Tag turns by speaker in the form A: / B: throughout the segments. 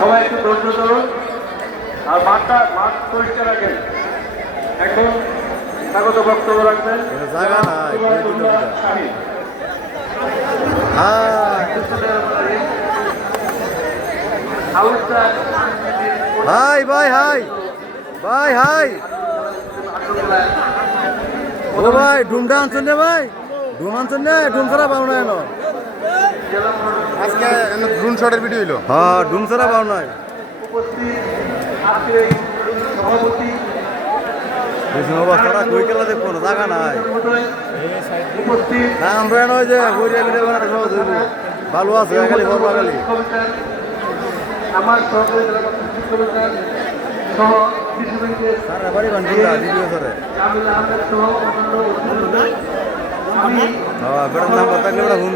A: সবাই একটু ধৈর্য ধরুন আর মাঠটা মাঠ পরিষ্কার রাখেন। এখন স্বাগত বক্তব্য রাখবেন। শাহীন।
B: হ্যাঁ। হাই ভাই হাই ভাই হাই ও ভাই ডুমটা আনছেন রে ভাই? ডুম আনছেন রে ডুম ছাড়া পাও না
C: আজকে ড্রোন শটের ভিডিও হইল।
B: হ্যাঁ ডুম ছাড়া পাও নাই।
A: উপস্থিত আজকের এই সভাপতি
B: এই সময় অবস্থাটা কই কেলা দেখব না জায়গা নাই আমরা যে ভালো আছে, খালি
A: ব্যাংকের
B: সারা বাড়ি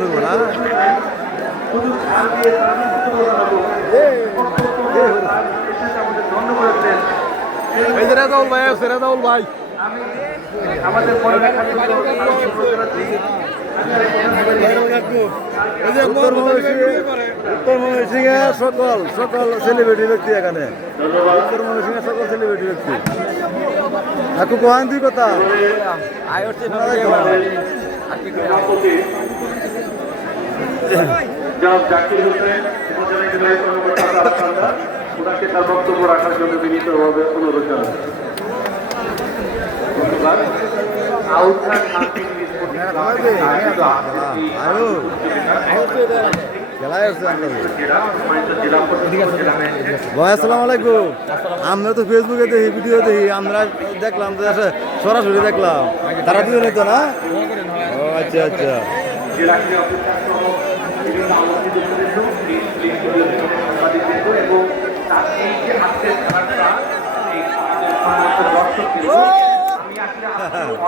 B: দেবো না।
C: ভাই
A: আমাদের
B: সকল সকল সেলিব্রিটি ব্যক্তি এখানে।
A: ধন্যবাদ
B: উত্তর ময়মনসিংহে সকল সেলিব্রিটি ব্যক্তি। একটু কহান কথা।
A: সভাপতি জনাব জাকির হোসেন উপজেলা নির্বাহী কর্মকর্তা রাজকান্দা ওনাকে তার বক্তব্য রাখার জন্য বিনীতভাবে অনুরোধ ধন্যবাদ। আউটসাইড
B: ভাই আসসালামু। আলাইকুম আমরা তো ফেসবুকে দেখি ভিডিও দেখি। আমরা দেখলাম সরাসরি দেখলাম। তারা দুজনে তো না? ও আচ্ছা আচ্ছা।
A: জেলা ক্রীড়া অফিসার সহ বিভিন্ন আমন্ত্রিতবৃন্দ, প্রিন্স, প্রিন্স এবং তার এই যে খেলাটা, এই আমাদের সম্মানিত দর্শকবৃন্দ, আমি আসলে অনেক আপ্লুত, কারণ আমরা যে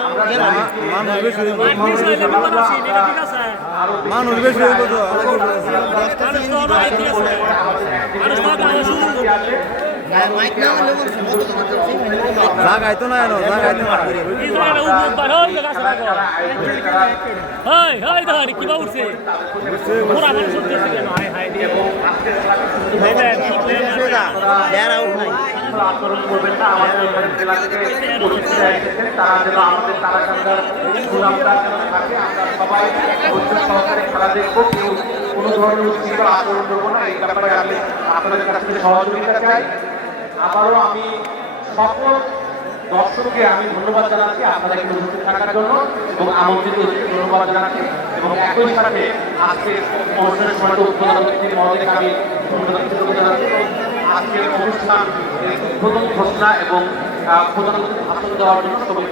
B: মানুষ বেশি হইব তো। না এনো
D: হাই উঠছে? পুরা মানুষ উঠতেছে হাই হাই দিয়ে
A: আচরণ করবেন না, আমাদের এখানে তারা যেন আমাদের তারাকান্দার সবাই সহকারে খেলা দেখব, কেউ কোনো ধরনের উচ্ছৃঙ্খল আচরণ করব না। এই ব্যাপারে আমি আপনাদের কাছ থেকে সহযোগিতা চাই। আবারও আমি সকল দর্শককে আমি ধন্যবাদ জানাচ্ছি আপনাদেরকে উপস্থিত থাকার জন্য এবং আমন্ত্রিত ধন্যবাদ জানাচ্ছি। এবং একই সাথে আজকে অনুষ্ঠানের সময় উদ্বোধন আমি ধন্যবাদ জানাচ্ছি। আজকের অনুষ্ঠান উদ্বোধন ঘোষণা এবং প্রধানমন্ত্রী ভাষণ দেওয়ার জন্য সবাই